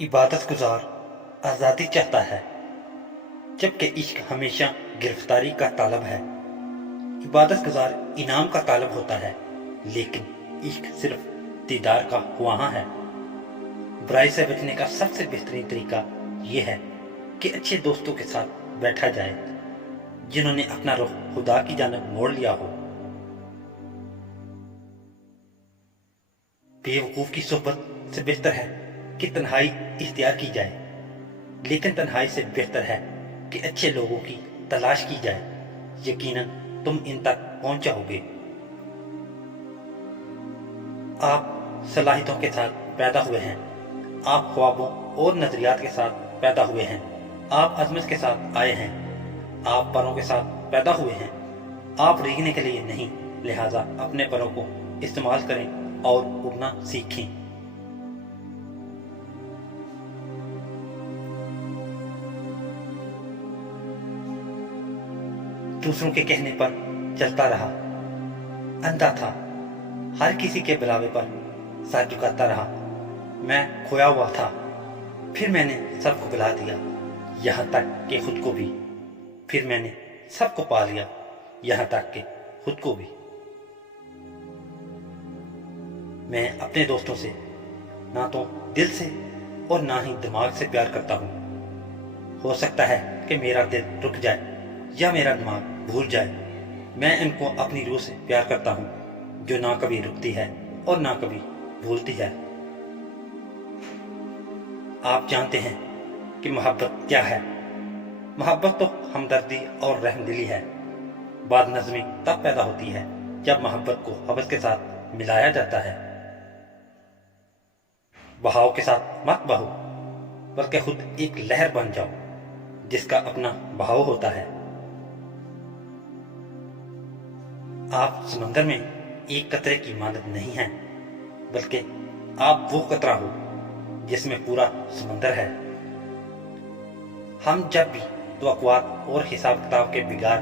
इबादत गुजार आज़ादी चाहता है, जबकि इश्क हमेशा गिरफ्तारी का तालब है। इबादत गुजार इनाम का तालब होता है, लेकिन इश्क सिर्फ दीदार का ख्वाहां है। बुराई से बचने का सबसे बेहतरीन तरीका यह है कि अच्छे दोस्तों के साथ बैठा जाए, जिन्होंने अपना रुख खुदा की जानब मोड़ लिया हो। बेवकूफ की सोहबत से बेहतर है कि तन्हाई इख्तियार की जाए, लेकिन तन्हाई से बेहतर है कि अच्छे लोगों की तलाश की जाए। यकीनन तुम इन तक पहुंच जाओगे। आप सलाहियतों के साथ पैदा हुए हैं, आप ख्वाबों और नजरियात के साथ पैदा हुए हैं, आप अजमत के साथ आए हैं, आप परों के साथ पैदा हुए हैं। आप रेंगने के लिए नहीं, लिहाजा अपने परों को इस्तेमाल करें और उड़ना सीखें। दूसरों के कहने पर चलता रहा, अंधा था, हर किसी के बुलावे पर सर झुकाता रहा। मैं खोया हुआ था, फिर मैंने सबको बुला दिया, यहाँ तक कि खुद को भी। फिर मैंने सबको पा लिया, यहाँ तक कि खुद को भी। मैं अपने दोस्तों से ना तो दिल से और ना ही दिमाग से प्यार करता हूँ। हो सकता है कि मेरा दिल रुक जाए या मेरा दिमाग भूल जाए। मैं इनको अपनी रूह से प्यार करता हूँ, जो ना कभी रुकती है और ना कभी भूलती है। आप जानते हैं कि मोहब्बत क्या है? मोहब्बत तो हमदर्दी और रहमदिली है। बदनज़मी तब पैदा होती है जब मोहब्बत को हवस के साथ मिलाया जाता है। बहाव के साथ मत बहो, बल्कि खुद एक लहर बन जाओ जिसका अपना बहाव होता है। आप समंदर में एक कतरे की मानद नहीं हैं, बल्कि आप वो कतरा हो जिसमें पूरा समंदर है। हम जब भी तवक्कुआत और हिसाब किताब के बिगाड़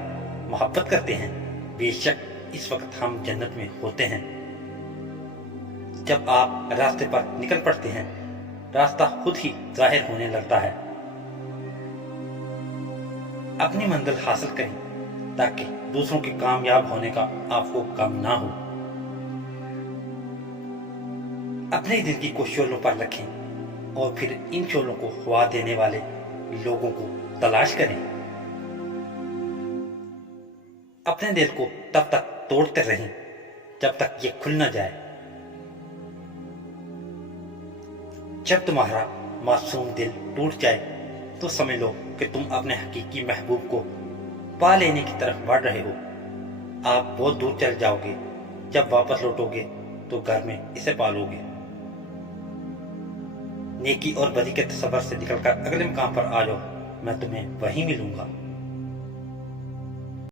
मोहब्बत करते हैं, बेशक इस वक्त हम जन्नत में होते हैं। जब आप रास्ते पर निकल पड़ते हैं, रास्ता खुद ही जाहिर होने लगता है। अपनी मंजिल हासिल करें ताकि दूसरों के कामयाब होने का आपको गम ना हो। अपनी जिंदगी को शोलों पर रखें और फिर इन शोलों को हवा देने वाले लोगों को तलाश करें। अपने दिल को तब तक तोड़ते रहें जब तक ये खुल न जाए। जब तुम्हारा मासूम दिल टूट जाए तो समझ लो कि तुम अपने हकीकी महबूब को पा लेने की तरफ बढ़ रहे हो। आप बहुत दूर चल जाओगे, जब वापस लौटोगे तो घर में इसे पालोगे। नेकी और बदी के तसव्वुर से निकलकर अगले मकाम पर आ जाओ, मैं तुम्हें वहीं मिलूंगा।